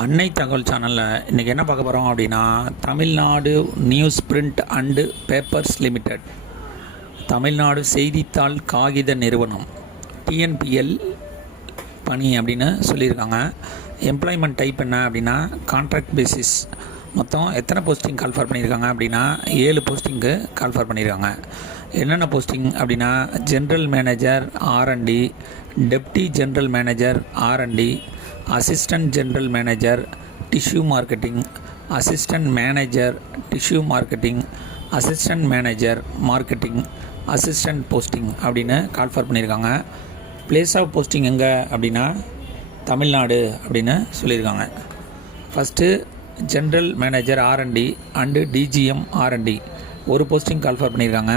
அன்னை தகவல் சேனலில் இன்றைக்கி என்ன பார்க்க போகிறோம் அப்படின்னா, Tamil Nadu news print and papers limited, Tamil Nadu செய்தித்தாள் காகித நிறுவனம், டிஎன்பிஎல் பணி அப்படின்னு சொல்லியிருக்காங்க. எம்ப்ளாய்மெண்ட் டைப் என்ன அப்படின்னா கான்ட்ராக்ட் பேசிஸ். மொத்தம் எத்தனை போஸ்டிங் கால்ஃபர் பண்ணியிருக்காங்க அப்படின்னா 7 போஸ்டிங்கு கால்ஃபர் பண்ணியிருக்காங்க. என்னென்ன போஸ்டிங் அப்படின்னா general manager R&D, deputy general manager R&D, assistant general manager tissue marketing, assistant manager tissue marketing, assistant manager marketing, assistant posting அப்படின்னு கால்ஃபர் பண்ணியிருக்காங்க. பிளேஸ் ஆஃப் போஸ்டிங் எங்கே அப்படின்னா தமிழ்நாடு அப்படின்னு சொல்லியிருக்காங்க. First general manager R&D and DGM R&D ஒரு posting call for பண்ணியிருக்காங்க.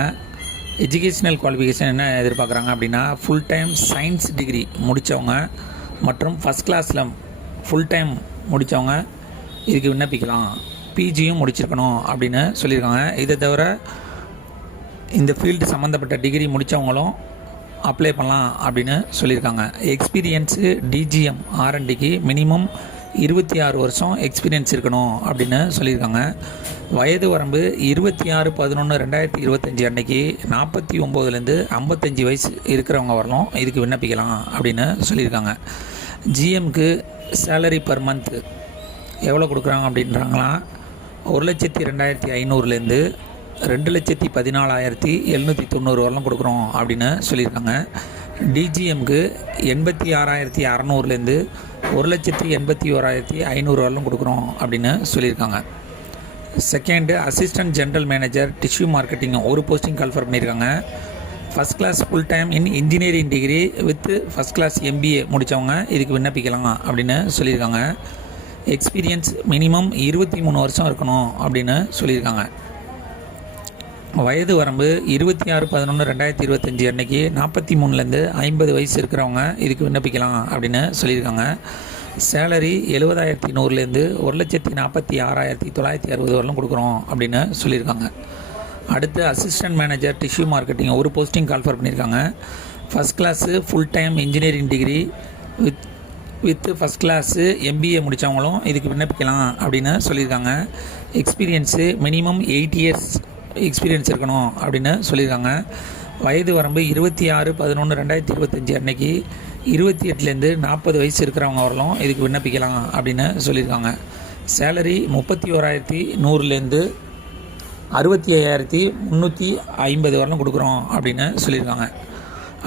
Educational qualification என்ன எதிர்பார்க்குறாங்க அப்படின்னா ஃபுல் டைம் சயின்ஸ் டிகிரி முடித்தவங்க மற்றும் ஃபஸ்ட் கிளாஸில் ஃபுல் டைம் முடித்தவங்க இதுக்கு விண்ணப்பிக்கலாம். பிஜியும் முடிச்சிருக்கணும் அப்படின்னு சொல்லியிருக்காங்க. இதை தவிர இந்த ஃபீல்டு சம்மந்தப்பட்ட டிகிரி முடித்தவங்களும் அப்ளை பண்ணலாம் அப்படின்னு சொல்லியிருக்காங்க. எக்ஸ்பீரியன்ஸு டிஜிஎம் ஆர்என்டிக்கு மினிமம் 26 வருஷம் எக்ஸ்பீரியன்ஸ் இருக்கணும் அப்படின்னு சொல்லியிருக்காங்க. வயது வரம்பு 26/11/2025 அன்னைக்கு 49லேருந்து 55 வயசு இருக்கிறவங்க வரணும் இதுக்கு விண்ணப்பிக்கலாம் அப்படின்னு சொல்லியிருக்காங்க. ஜிஎம்க்கு சேலரி பர் மந்த் எவ்வளோ கொடுக்குறாங்க அப்படின்றாங்களாம் 1,02,500லேருந்து 2,14,790 வரலாம் கொடுக்குறோம் அப்படின்னு சொல்லியிருக்காங்க. டிஜிஎம்க்கு 86,600லேருந்து 1,81,500 வரலாம் கொடுக்குறோம் அப்படின்னு சொல்லியிருக்காங்க. Second assistant general manager tissue marketing ஒரு போஸ்டிங் கால்ஃபர் பண்ணியிருக்காங்க. First class full time in engineering degree with first class MBA முடித்தவங்க இதுக்கு விண்ணப்பிக்கலாம் அப்படின்னு சொல்லியிருக்காங்க. எக்ஸ்பீரியன்ஸ் மினிமம் 23 வருஷம் இருக்கணும் அப்படின்னு சொல்லியிருக்காங்க. வயது வரம்பு 26/11/2025 அன்னைக்கு 43லேருந்து 50 வயசு இருக்கிறவங்க இதுக்கு விண்ணப்பிக்கலாம் அப்படின்னு சொல்லியிருக்காங்க. சேலரி 70,100லேருந்து 1,46,960 வரலாம் கொடுக்குறோம் அப்படின்னு சொல்லியிருக்காங்க. அடுத்து அசிஸ்டன்ட் மேனேஜர் டிஷ்யூ மார்க்கெட்டிங் ஒரு போஸ்டிங் கால்ஃபர் பண்ணியிருக்காங்க. First class full time engineering degree with first class MBA முடித்தவங்களும் இதுக்கு விண்ணப்பிக்கலாம் அப்படின்னு சொல்லியிருக்காங்க. எக்ஸ்பீரியன்ஸு மினிமம் 8 இயர்ஸ் எக்ஸ்பீரியன்ஸ் இருக்கணும் அப்படின்னு சொல்லியிருக்காங்க. வயது வரம்பு 26/11/2025 அன்னைக்கு 28லேருந்து 40 வயசு இருக்கிறவங்க வரலாம் இதுக்கு விண்ணப்பிக்கலாம் அப்படின்னு சொல்லியிருக்காங்க. சேலரி 31,100லேருந்து 65,350 வரலாம் கொடுக்குறோம் அப்படின்னு சொல்லியிருக்காங்க.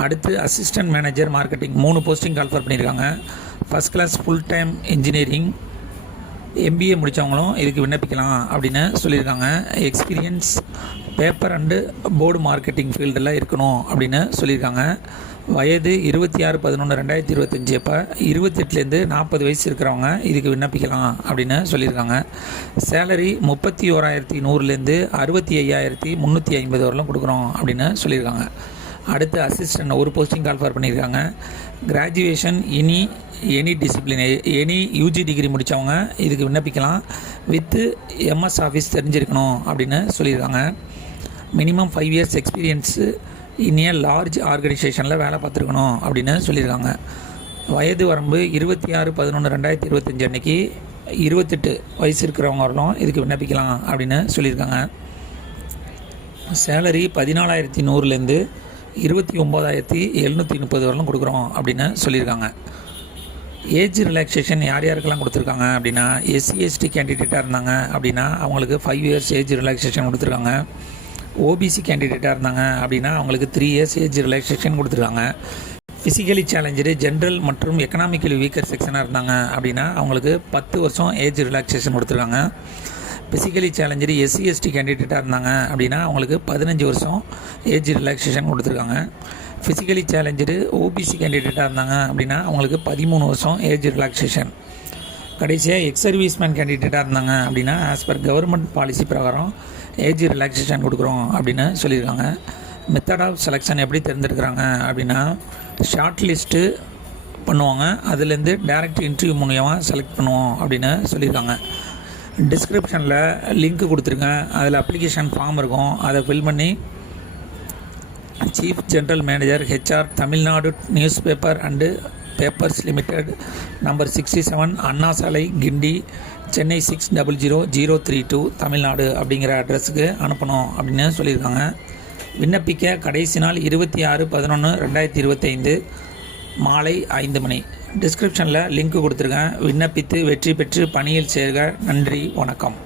அடுத்து assistant manager marketing 3 posting call for பண்ணியிருக்காங்க. First class full time engineering MBA முடித்தவங்களும் இதுக்கு விண்ணப்பிக்கலாம் அப்படின்னு சொல்லியிருக்காங்க. Experience paper and board marketing ஃபீல்டில் இருக்கணும் அப்படின்னு சொல்லியிருக்காங்க. வயது 26/11/2025 அப்போ 28லேருந்து 40 வயசு இருக்கிறவங்க இதுக்கு விண்ணப்பிக்கலாம் அப்படின்னு சொல்லியிருக்காங்க. சேலரி 31,100லேருந்து 65,350 வரலாம் கொடுக்குறோம் அப்படின்னு சொல்லியிருக்காங்க. அடுத்து அசிஸ்டன்ட் ஒரு போஸ்டிங் கால்ஃபர் பண்ணியிருக்காங்க. Graduation any discipline any UG degree முடித்தவங்க இதுக்கு விண்ணப்பிக்கலாம். வித்து எம்எஸ் ஆஃபீஸ் தெரிஞ்சிருக்கணும் அப்படின்னு சொல்லியிருக்காங்க. Minimum 5 years experience in a large ஆர்கனைசேஷனில் வேலை பார்த்துருக்கணும் அப்படின்னு சொல்லியிருக்காங்க. வயது வரம்பு 26/11/2025 அன்னைக்கு 28 வயசு இருக்கிறவங்க வரலாம் இதுக்கு விண்ணப்பிக்கலாம் அப்படின்னு சொல்லியிருக்காங்க. சேலரி 14,100லேருந்து 29,730 வரலாம் கொடுக்குறோம் அப்படின்னு சொல்லியிருக்காங்க. ஏஜ் ரிலாக்ஸேஷன் யார் யாருக்கெல்லாம் கொடுத்துருக்காங்க அப்படின்னா எஸ்சி/எஸ்டி கேண்டிடேட்டாக இருந்தாங்க அப்படின்னா அவங்களுக்கு 5 இயர்ஸ் ஏஜ் ரிலாக்ஸேஷன் கொடுத்துருக்காங்க. ஓபிசி கேண்டிடேட்டாக இருந்தாங்க அப்படின்னா அவங்களுக்கு 3 இயர்ஸ் ஏஜ் ரிலாக்ஸேஷன் கொடுத்துருக்காங்க. ஃபிசிக்கலி சேலஞ்சரு ஜென்ரல் மற்றும் எக்கனாமிக்கலி வீக்கர் செக்ஷனாக இருந்தாங்க அப்படின்னா அவங்களுக்கு 10 வருஷம் ஏஜ் ரிலாக்ஸேஷன் கொடுத்துருக்காங்க. ஃபிசிக்கலி சேலஞ்சரு எஸ்சி/எஸ்டி கேண்டிடேட்டாக இருந்தாங்க அப்படின்னா அவங்களுக்கு 15 வருஷம் ஏஜ் ரிலாக்ஸேஷன் கொடுத்துருக்காங்க. ஃபிசிக்கலி சேலஞ்சரு ஓபிசி கேண்டிடேட்டாக இருந்தாங்க அப்படின்னா அவங்களுக்கு 13 வருஷம் ஏஜ் ரிலாக்ஸேஷன். கடைசியாக எக்ஸ் சர்வீஸ்மேன் கேண்டிடேட்டாக இருந்தாங்க அப்படின்னா ஆஸ் பர் கவர்மெண்ட் பாலிசி பிரகாரம் ஏஜ் ரிலாக்ஸேஷன் கொடுக்குறோம் அப்படின்னு சொல்லியிருக்காங்க. மெத்தட் ஆஃப் செலெக்ஷன் எப்படி தேர்ந்தெடுக்கிறாங்க அப்படின்னா ஷார்ட் லிஸ்ட்டு பண்ணுவாங்க, அதுலேருந்து டைரக்ட் இன்டர்வியூ மூலியமாக செலக்ட் பண்ணுவோம் அப்படின்னு சொல்லியிருக்காங்க. டிஸ்கிரிப்ஷனில் லிங்க் கொடுத்துருங்க, அதில் அப்ளிகேஷன் ஃபார்ம் இருக்கும், அதை ஃபில் பண்ணி chief general manager HR Tamil Nadu news paper and papers limited, number 67, அண்ணா சாலை, கிண்டி, சென்னை 600032, தமிழ்நாடு அப்படிங்கிற அட்ரஸுக்கு அனுப்பணும் அப்படின்னு சொல்லியிருக்காங்க. விண்ணப்பிக்க கடைசி நாள் 26/11/2025 மாலை 5 மணி. டிஸ்கிரிப்ஷனில் லிங்க் கொடுத்துருக்கேன். விண்ணப்பித்து வெற்றி பெற்று பணியில் சேர்க. நன்றி, வணக்கம்.